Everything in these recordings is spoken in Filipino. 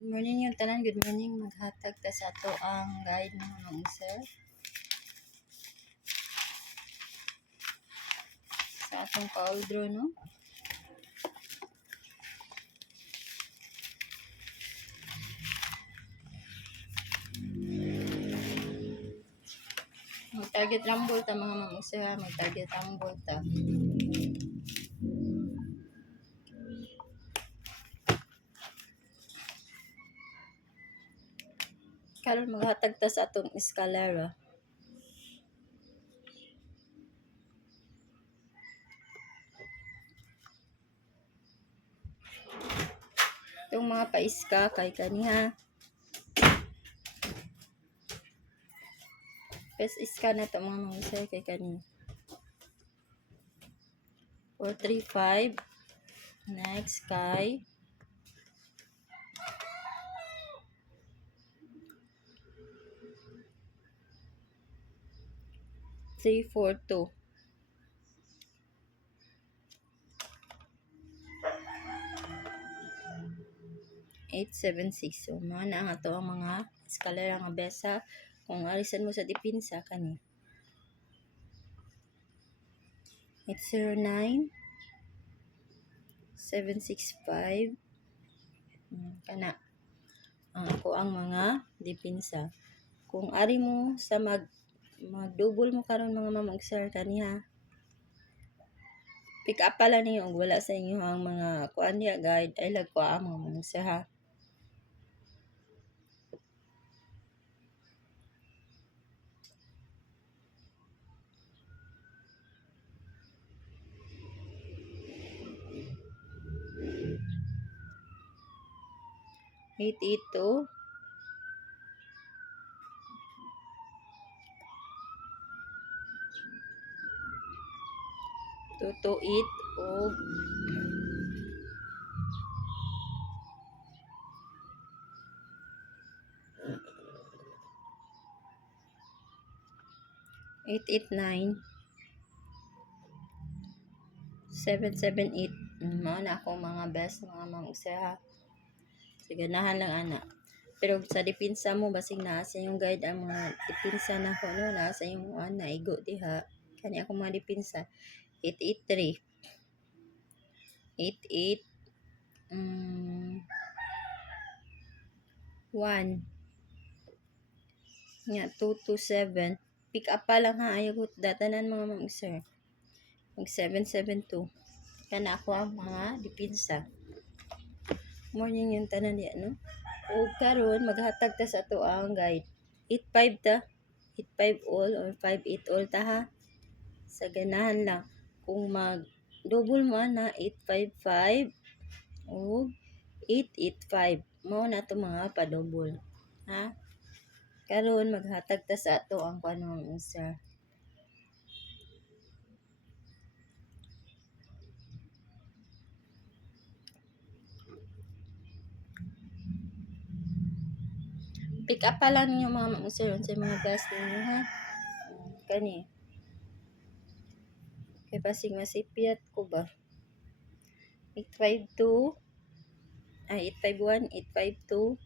Good morning yung tanan, good morning. Maghatag ta sa ato ang guide ng mga sir. Sa atong pauldro, no? Mag-target rumble ta mga sir, ha? Mag-target rumble ta. Karon maghatag ta sa atong escalera. Itong mga paiska kay kaniha. Pes iska na ito mga sir kay kani. 435. Next kay 342. 876. So, mga na ang ato ang mga eskalera nga besa. Kung alisan mo sa dipinsa, kani. 809. 765. Kana. Ang ako ang mga dipinsa. Kung ari mo sa mag-double mo karon mga mamagsar kaniha. Pick up pala niyo wala sa inyo ang mga kuan niya guide ay lag ko ang mga mamagsar ha. Ito 228 o 889 778. Mao na ako mga best mga mamagsar ha. Sige, ganahan lang ana. Pero sa dipinsa mo basig naa sa yung guide ang mga dipinsa na ko no naa sa yung naigo diha. Kani ako mga dipinsa 883 88 1 nga 227. Pick up pa lang ha, ayaw datanan mga mamagsar. Mag 772. Kana ako ang mga dipinsa. Morning yung tanan diya no. O karon maghatag ta sa ato ang guide. 85 ta. 85 all or 58 all ta ha. Sa ganahan lang. Kung double mo na 855 o 885. Mao na to mga pa-double. Ha? Karon maghatag ta sa ato ang kanang isa. Pick up pa lang ninyo mga mamagsar sa mga gas ninyo ha. Kani. Kay pasig masipiat ko ba. 852 851 852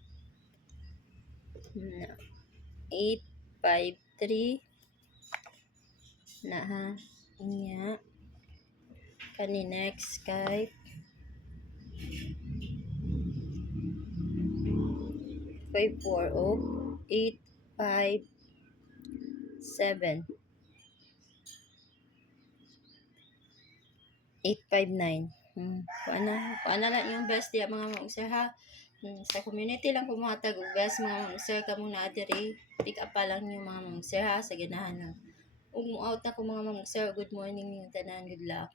853 na ha inya kani next kay 54 o 857 859. Kuana lang yung best diya mga mamagsar ha. Sa community lang pumatag og best mga mamagsar kamo na diri. Pick up pa lang yung mga mamagsar ha sa ganahan lang. Ug mo out na ko mga mamagsar. Good morning yung tanan, good luck.